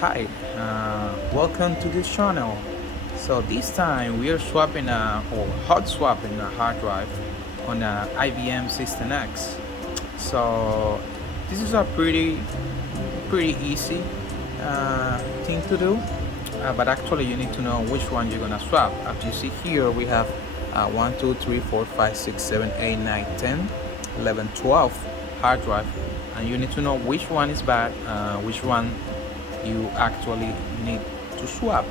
Hi, welcome to this channel. So this time we are swapping or hot swapping a hard drive on a IBM System X. So this is a pretty easy thing to do, but actually you need to know which one you're gonna swap. As you see here, we have 1, 2, 3, 4, 5, 6, 7, 8, 9, 10, 11, 12 hard drive, and you need to know which one is bad, which one you actually need to swap.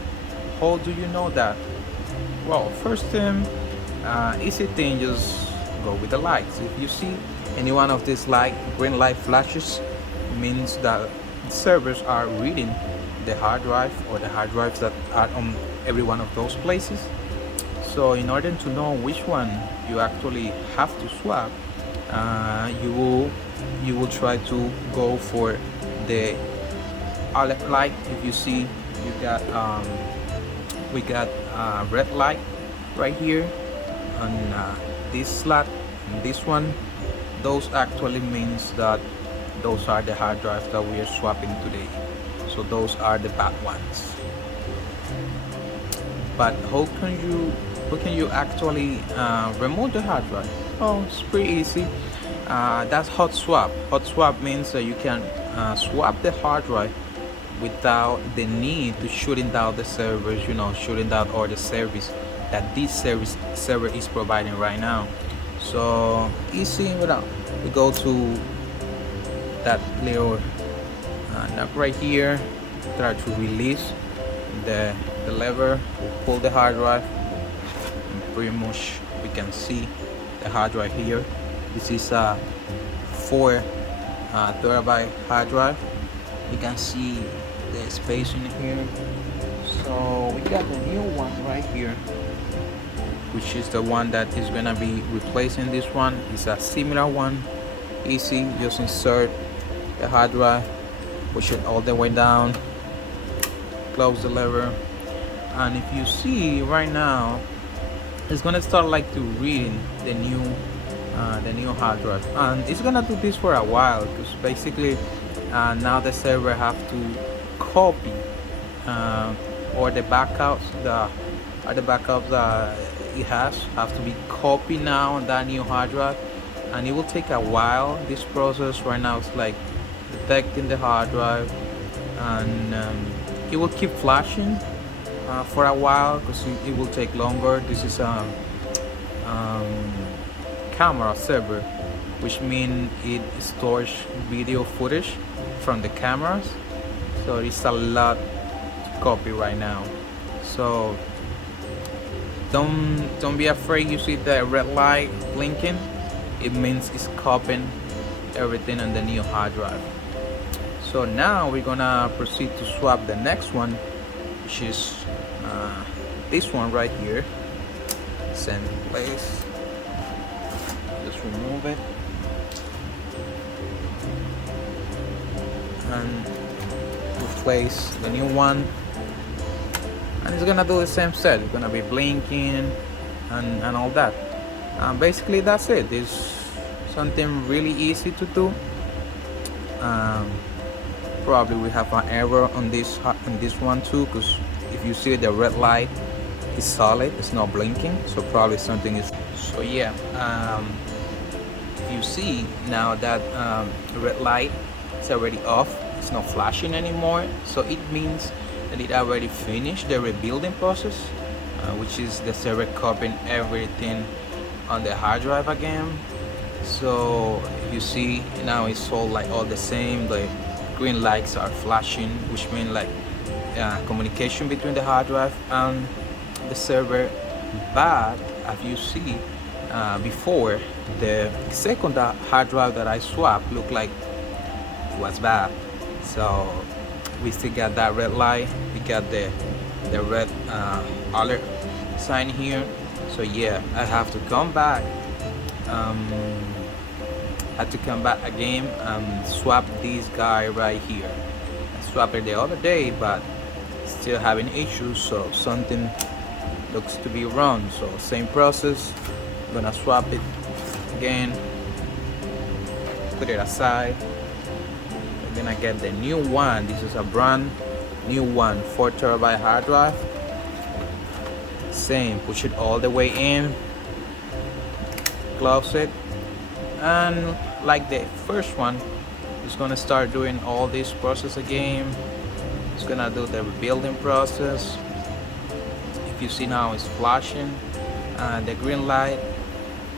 How do you know that? Well, first thing, easy thing, just go with the lights. If you see any one of these green light flashes, means that servers are reading the hard drive or the hard drives that are on every one of those places. So in order to know which one you actually have to swap, you will try to go for the alert light. If you see, you got we got red light right here on this slot and this one. Those actually means that those are the hard drives that we are swapping today. So those are the bad ones. But how can you actually remove the hard drive? Oh, it's pretty easy. That's hot swap. Hot swap means that you can swap the hard drive without the need to shutting down the servers, shutting down all the service that this server is providing right now. So easy. Without we go to that little knob right here, try to release the lever, we'll pull the hard drive, and pretty much we can see the hard drive here. This is a 4 terabyte hard drive. You can see the space in here. So we got the new one right here, which is the one that is gonna be replacing this one. It's a similar one. Easy, just insert the hard drive, push it all the way down, close the lever, and if you see right now, it's gonna start like to reading the new hard drive, and it's gonna do this for a while because basically now the server have to copy or the backups that it has to be copied now on that new hard drive, and it will take a while. This process right now is like detecting the hard drive, and it will keep flashing for a while because it will take longer. This is a camera server, which means it stores video footage from the cameras, so it's a lot to copy right now. So don't be afraid. You see the red light blinking, it means it's copying everything on the new hard drive. So now we're gonna proceed to swap the next one, which is this one right here. Send in place, just remove it and replace the new one, and it's gonna do the same set. It's gonna be blinking and all that. Basically that's it. It's something really easy to do. Probably we have an error on this one too, because if you see the red light is solid, it's not blinking, so probably something is. So yeah, if you see now that red light is already off, it's not flashing anymore, so it means that it already finished the rebuilding process, which is the server copying everything on the hard drive again. So if you see now, it's all like all the same. The green lights are flashing, which means like communication between the hard drive and the server. But as you see, before, the second hard drive that I swapped looked like it was bad. So we still got that red light, we got the red alert sign here. So yeah, I have to come back, again and swap this guy right here. I swapped it the other day, but still having issues, so something looks to be wrong. So same process, I'm gonna swap it again, put it aside. We're gonna get the new one. This is a brand new one, 4 TB hard drive. Same, push it all the way in, close it, and like the first one, it's gonna start doing all this process again. It's gonna do the rebuilding process. If you see now, it's flashing, the green light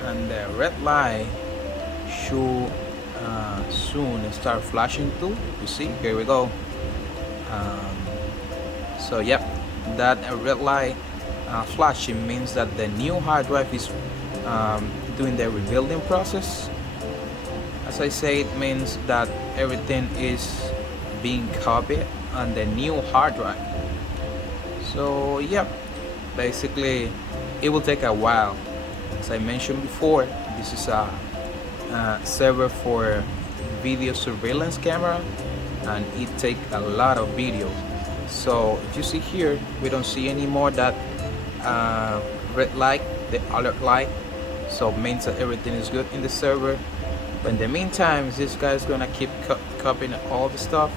and the red light should soon start flashing too. You see, here we go. So yep, that red light flashing means that the new hard drive is doing the rebuilding process. As I say, it means that everything is being copied on the new hard drive. So yep, basically it will take a while. As I mentioned before, this is a server for video surveillance camera, and it takes a lot of video. So if you see here, we don't see anymore that red light, the alert light, so it means that everything is good in the server. But in the meantime, this guy is gonna keep copying all the stuff.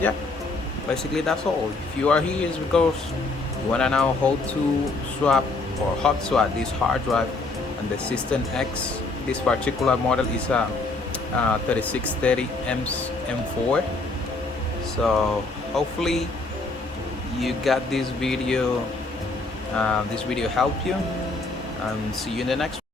Yeah, basically that's all. If you are here, it's because you wanna know how to swap or hot swap this hard drive and the System X. This particular model is a 3630 M4. So hopefully you got this video helped you, and see you in the next one.